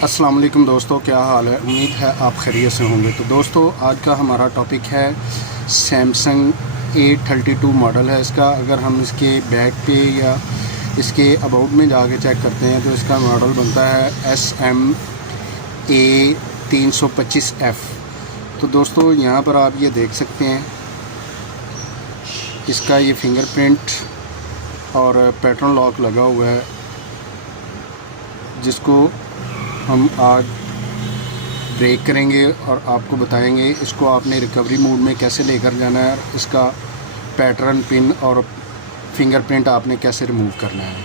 अस्सलाम वालेकुम दोस्तों, क्या हाल है। उम्मीद है आप खैरियत से होंगे। तो दोस्तों, आज का हमारा टॉपिक है सैमसंग A32 मॉडल है इसका। अगर हम इसके बैक पे या इसके अबाउट में जाके चेक करते हैं तो इसका मॉडल बनता है SMA325F। तो दोस्तों, यहाँ पर आप ये देख सकते हैं इसका ये फिंगरप्रिंट और पैटर्न लॉक लगा हुआ है, जिसको हम आज ब्रेक करेंगे और आपको बताएंगे इसको आपने रिकवरी मोड में कैसे लेकर जाना है, इसका पैटर्न, पिन और फिंगरप्रिंट आपने कैसे रिमूव करना है।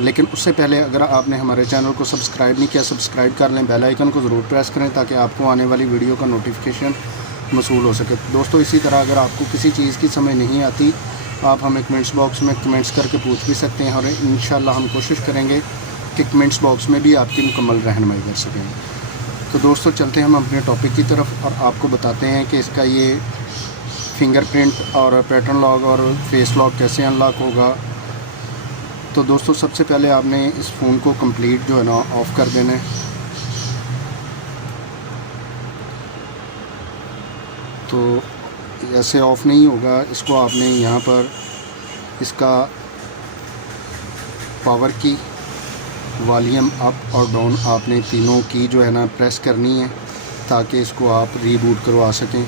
लेकिन उससे पहले अगर आपने हमारे चैनल को सब्सक्राइब नहीं किया, सब्सक्राइब कर लें, बेल आइकन को ज़रूर प्रेस करें ताकि आपको आने वाली वीडियो का नोटिफिकेशन मसूल हो सके। दोस्तों, इसी तरह अगर आपको किसी चीज़ की समझ नहीं आती, आप हमें कमेंट्स बॉक्स में कमेंट्स करके पूछ भी सकते हैं और इंशाल्लाह हम कोशिश करेंगे कि कमेंट्स बॉक्स में भी आपकी मुकम्मल रहनुमाई कर सकें। तो दोस्तों, चलते हैं हम अपने टॉपिक की तरफ और आपको बताते हैं कि इसका ये फिंगरप्रिंट और पैटर्न लॉक और फेस लॉक कैसे अनलॉक होगा। तो दोस्तों, सबसे पहले आपने इस फ़ोन को कंप्लीट जो है ना ऑफ़ कर देना है। तो ऐसे ऑफ़ नहीं होगा, इसको आपने यहाँ पर इसका पावर की, वॉल्यूम अप और डाउन आपने तीनों की जो है ना प्रेस करनी है ताकि इसको आप रीबूट करवा सकें।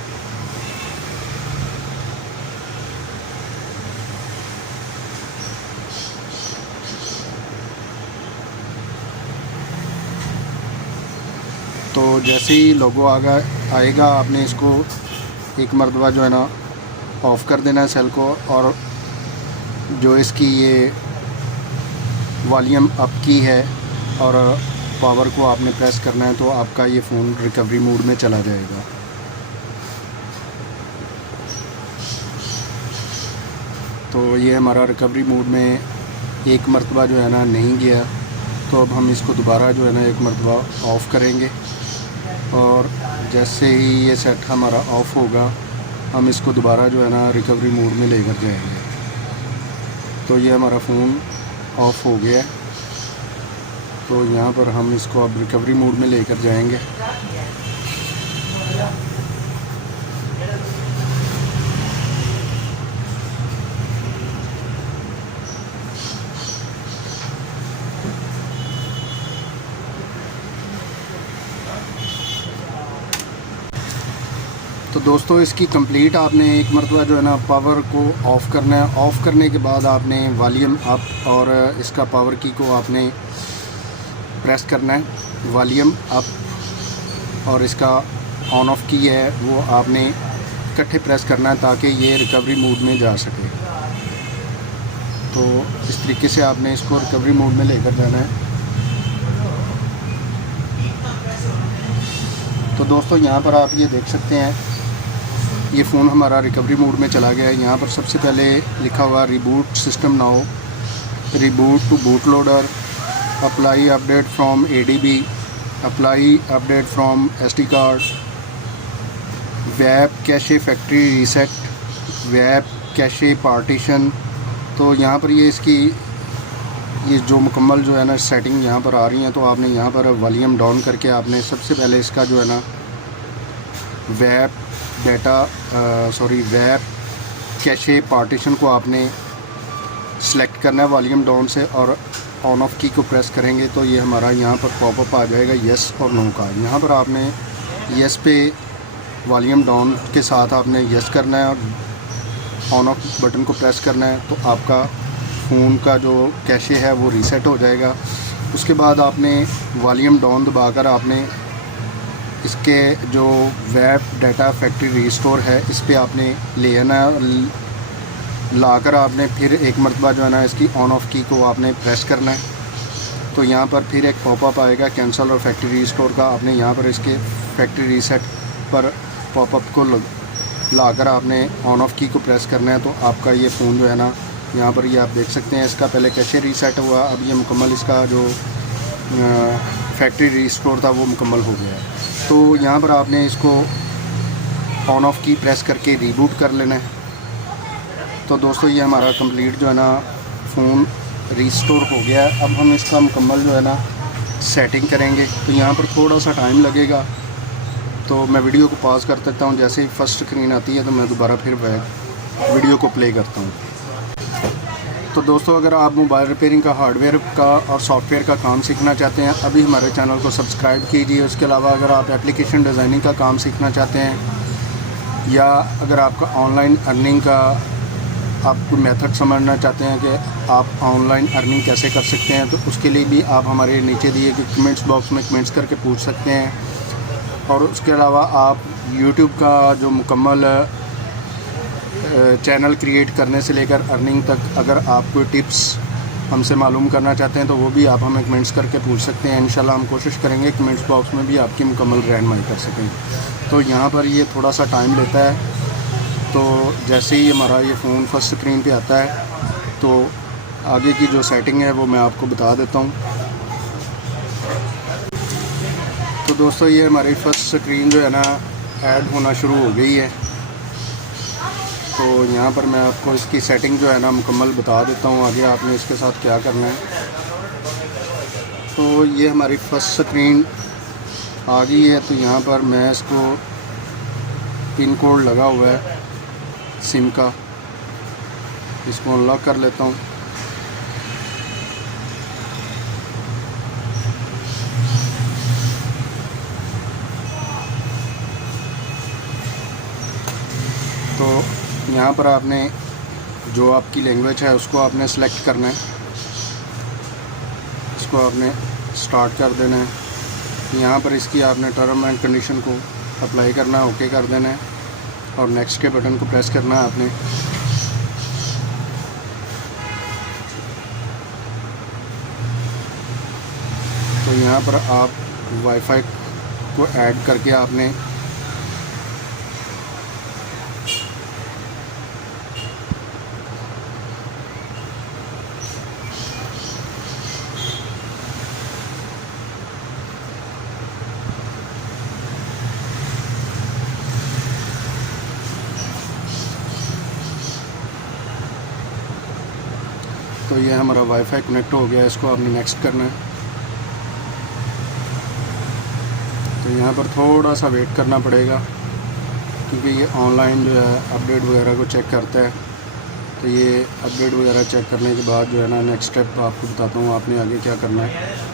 तो जैसे ही लोगो आएगा आपने इसको एक मरतबा जो है ना ऑफ़ कर देना है सेल को, और जो इसकी ये वॉल्यूम अप की है और पावर को आपने प्रेस करना है, तो आपका ये फ़ोन रिकवरी मोड में चला जाएगा। तो ये हमारा रिकवरी मोड में एक मरतबा जो है ना नहीं गया, तो अब हम इसको दोबारा जो है ना एक मरतबा ऑफ़ करेंगे और जैसे ही ये सेट हमारा ऑफ़ होगा हम इसको दोबारा जो है ना रिकवरी मोड में लेकर जाएंगे। तो ये हमारा फ़ोन ऑफ़ हो गया है। तो यहाँ पर हम इसको अब रिकवरी मोड में लेकर जाएंगे। तो दोस्तों, इसकी कंप्लीट आपने एक मरतबा जो है ना पावर को ऑफ़ करना है। ऑफ़ करने के बाद आपने वॉल्यूम अप और इसका पावर की को आपने प्रेस करना है। वॉल्यूम अप और इसका ऑन ऑफ की है वो आपने इकट्ठे प्रेस करना है ताकि ये रिकवरी मोड में जा सके। तो इस तरीके से आपने इसको रिकवरी मोड में लेकर जाना है। तो दोस्तों, यहाँ पर आप ये देख सकते हैं ये फ़ोन हमारा रिकवरी मोड में चला गया है। यहाँ पर सबसे पहले लिखा हुआ reboot system now, reboot to boot loader, apply update from ADB, apply update from SD card, wipe cache factory reset, wipe cache partition. तो यहाँ पर ये इसकी ये जो मुकम्मल जो है ना सेटिंग यहाँ पर आ रही हैं। तो आपने यहाँ पर वॉल्यूम डाउन करके आपने सबसे पहले इसका जो है ना वेब वेब कैशे पार्टीशन को आपने सेलेक्ट करना है वॉल्यूम डाउन से, और ऑन ऑफ की को प्रेस करेंगे तो ये हमारा यहाँ पर पॉपअप आ जाएगा येस और नो का। यहाँ पर आपने येस पे वॉल्यूम डाउन के साथ आपने येस करना है और ऑन ऑफ बटन को प्रेस करना है, तो आपका फ़ोन का जो कैशे है वो रीसेट हो जाएगा। उसके बाद आपने वॉल्यूम डाउन दबाकर आपने इसके जो वेब डाटा फैक्ट्री रीस्टोर है इस पे आपने ले आना है। लाकर आपने फिर एक मरतबा जो है ना इसकी ऑन ऑफ की को आपने प्रेस करना है। तो यहाँ पर फिर एक पॉपअप आएगा कैंसिल और फैक्ट्री रीस्टोर का। आपने यहाँ पर इसके फैक्ट्री रीसेट पर पॉपअप को लाकर आपने ऑन ऑफ की को प्रेस करना है। तो आपका ये फ़ोन जो है ना यहाँ पर ये आप देख सकते हैं इसका पहले कैशे रीसेट हुआ, अब ये मुकम्मल इसका जो फैक्ट्री रीस्टोर था वो मुकम्मल हो गया है। तो यहाँ पर आपने इसको ऑन ऑफ की प्रेस करके रीबूट कर लेना है। तो दोस्तों, ये हमारा कंप्लीट जो है ना फ़ोन रीस्टोर हो गया है। अब हम इसका मुकम्मल जो है ना सेटिंग करेंगे। तो यहाँ पर थोड़ा सा टाइम लगेगा, तो मैं वीडियो को पॉज कर देता हूँ। जैसे ही फर्स्ट स्क्रीन आती है तो मैं दोबारा फिर वीडियो को प्ले करता हूँ। तो दोस्तों, अगर आप मोबाइल रिपेयरिंग का, हार्डवेयर का और सॉफ्टवेयर का काम सीखना चाहते हैं, अभी हमारे चैनल को सब्सक्राइब कीजिए। उसके अलावा अगर आप एप्लीकेशन डिज़ाइनिंग का काम सीखना चाहते हैं, या अगर आपका ऑनलाइन अर्निंग का आप कोई मेथड समझना चाहते हैं कि आप ऑनलाइन अर्निंग कैसे कर सकते हैं, तो उसके लिए भी आप हमारे नीचे दिए गए कमेंट्स बॉक्स में कमेंट्स करके पूछ सकते हैं। और उसके अलावा आप यूट्यूब का जो मुकम्मल चैनल क्रिएट करने से लेकर अर्निंग तक अगर आप कोई टिप्स हमसे मालूम करना चाहते हैं, तो वो भी आप हमें कमेंट्स करके पूछ सकते हैं। इंशाल्लाह हम कोशिश करेंगे कमेंट्स बॉक्स में भी आपकी मुकम्मल रहनुमाई कर सकें। तो यहाँ पर ये थोड़ा सा टाइम लेता है। तो जैसे ही हमारा ये फ़ोन फर्स्ट स्क्रीन पे आता है, तो आगे की जो सेटिंग है वो मैं आपको बता देता हूँ। तो दोस्तों, ये हमारी फर्स्ट स्क्रीन जो है ना ऐड होना शुरू हो गई है। तो यहाँ पर मैं आपको इसकी सेटिंग जो है ना मुकम्मल बता देता हूँ, आगे आपने इसके साथ क्या करना है। तो ये हमारी फर्स्ट स्क्रीन आ गई है। तो यहाँ पर मैं इसको पिन कोड लगा हुआ है सिम का, इसको अनलॉक कर लेता हूँ। तो यहाँ पर आपने जो आपकी लैंग्वेज है उसको आपने सेलेक्ट करना है, इसको आपने स्टार्ट कर देना है। यहाँ पर इसकी आपने टर्म एंड कंडीशन को अप्लाई करना है, ओके कर देना है, और नेक्स्ट के बटन को प्रेस करना है आपने। तो यहाँ पर आप वाईफाई को ऐड करके आपने तो ये हमारा वाईफाई कनेक्ट हो गया है, इसको आपने नेक्स्ट करना है। तो यहाँ पर थोड़ा सा वेट करना पड़ेगा, क्योंकि ये ऑनलाइन जो है अपडेट वगैरह को चेक करता है। तो ये अपडेट वगैरह चेक करने के बाद जो है ना नेक्स्ट स्टेप आपको बताता हूँ आपने आगे क्या करना है।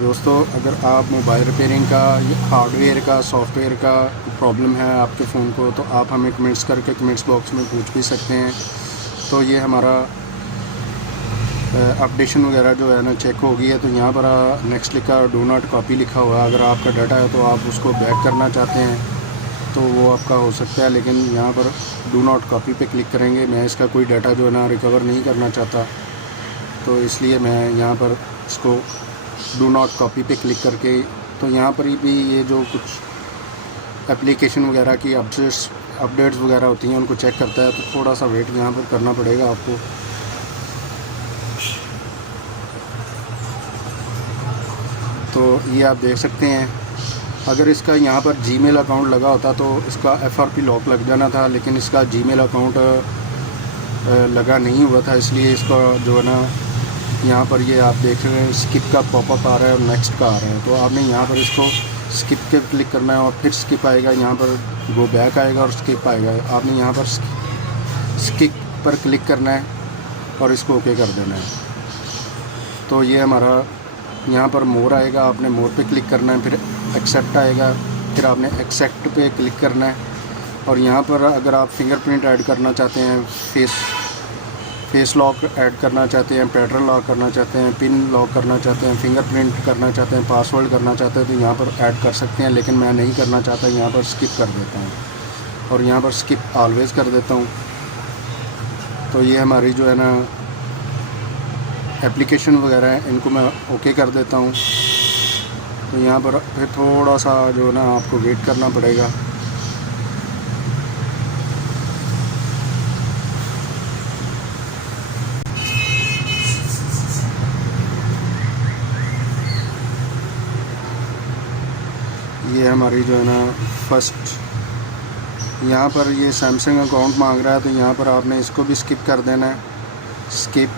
दोस्तों, अगर आप मोबाइल रिपेयरिंग का, हार्डवेयर का, सॉफ्टवेयर का प्रॉब्लम है आपके फ़ोन को, तो आप हमें कमेंट्स करके कमेंट्स बॉक्स में पूछ भी सकते हैं। तो ये हमारा अपडेशन वगैरह जो है ना चेक हो गई है। तो यहाँ पर नेक्स्ट लिखा, डू नॉट कॉपी लिखा हुआ है। अगर आपका डाटा है तो आप उसको बैक करना चाहते हैं तो वो आपका हो सकता है, लेकिन यहाँ पर डू नॉट कॉपी पे क्लिक करेंगे। मैं इसका कोई डाटा जो है ना रिकवर नहीं करना चाहता, तो इसलिए मैं यहाँ पर इसको डू नॉट कॉपी पे क्लिक करके, तो यहाँ पर भी ये जो कुछ एप्लीकेशन वगैरह की अपडेट्स वगैरह होती हैं उनको चेक करता है। तो थोड़ा सा वेट यहाँ पर करना पड़ेगा आपको। तो ये आप देख सकते हैं, अगर इसका यहाँ पर जीमेल अकाउंट लगा होता तो इसका FRP लॉक लग जाना था, लेकिन इसका जीमेल अकाउंट लगा नहीं हुआ था, इसलिए इसका जो है ना यहाँ पर ये आप देख रहे हैं स्किप का पॉपअप आ रहा है और नेक्स्ट का आ रहा है। तो आपने यहाँ पर इसको स्किप पे क्लिक करना है और फिर स्किप आएगा, यहाँ पर गो बैक आएगा और स्किप आएगा। आपने यहाँ पर स्किप पर क्लिक करना है और इसको ओके कर देना है। तो ये हमारा यहाँ पर मोर आएगा, आपने मोर पे क्लिक करना है, फिर एक्सेप्ट आएगा, फिर आपने एक्सेप्ट पे क्लिक करना है। और यहाँ पर अगर आप फिंगरप्रिंट ऐड करना चाहते हैं, फेस लॉक ऐड करना चाहते हैं, पैटर्न लॉक करना चाहते हैं, पिन लॉक करना चाहते हैं, फिंगरप्रिंट करना चाहते हैं, पासवर्ड करना चाहते हैं, तो यहाँ पर ऐड कर सकते हैं, लेकिन मैं नहीं करना चाहता, यहाँ पर स्किप कर देता हूँ और यहाँ पर स्किप ऑलवेज़ कर देता हूँ। तो ये हमारी जो है ना एप्लीकेशन वगैरह है, इनको मैं ओके कर देता हूँ। तो यहाँ पर फिर थोड़ा सा जो है ना आपको वेट करना पड़ेगा। ये हमारी जो है ना फर्स्ट, यहाँ पर ये सैमसंग अकाउंट मांग रहा है, तो यहाँ पर आपने इसको भी स्किप कर देना है, स्किप।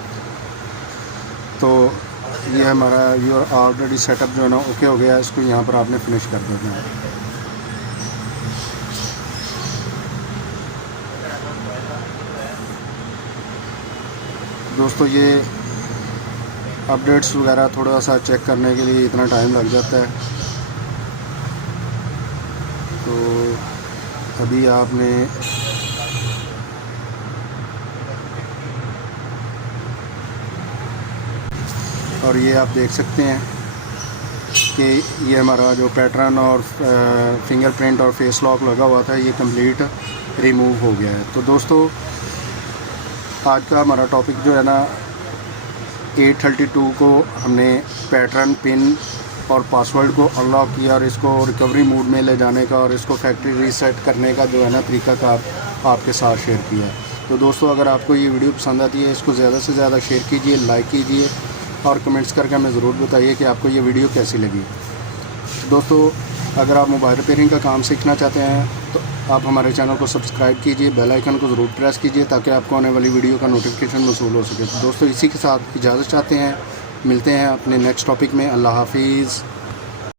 तो ये हमारा योर ऑलरेडी सेटअप जो है ना ओके हो गया है, इसको यहाँ पर आपने फिनिश कर देना है। दोस्तों ये अपडेट्स वगैरह थोड़ा सा चेक करने के लिए इतना टाइम लग जाता है, तो अभी आपने और ये आप देख सकते हैं कि ये हमारा जो पैटर्न और फिंगरप्रिंट और फेस लॉक लगा हुआ था ये कंप्लीट रिमूव हो गया है। तो दोस्तों आज का हमारा टॉपिक जो है ना 832 को हमने पैटर्न, पिन और पासवर्ड को अनलॉक किया और इसको रिकवरी मोड में ले जाने का और इसको फैक्ट्री रीसेट करने का जो है ना तरीक़ाकार आपके साथ शेयर किया है। तो दोस्तों अगर आपको ये वीडियो पसंद आती है, इसको ज़्यादा से ज़्यादा शेयर कीजिए, लाइक कीजिए और कमेंट्स करके हमें ज़रूर बताइए कि आपको ये वीडियो कैसी लगी। दोस्तों अगर आप मोबाइल रिपेयरिंग का काम सीखना चाहते हैं तो आप हमारे चैनल को सब्सक्राइब कीजिए, बेल आइकन को ज़रूर प्रेस कीजिए ताकि आपको आने वाली वीडियो का नोटिफिकेशन मौसूल हो सके। तो दोस्तों इसी के साथ इजाज़त चाहते हैं, मिलते हैं अपने नेक्स्ट टॉपिक में। अल्लाह हाफिज़।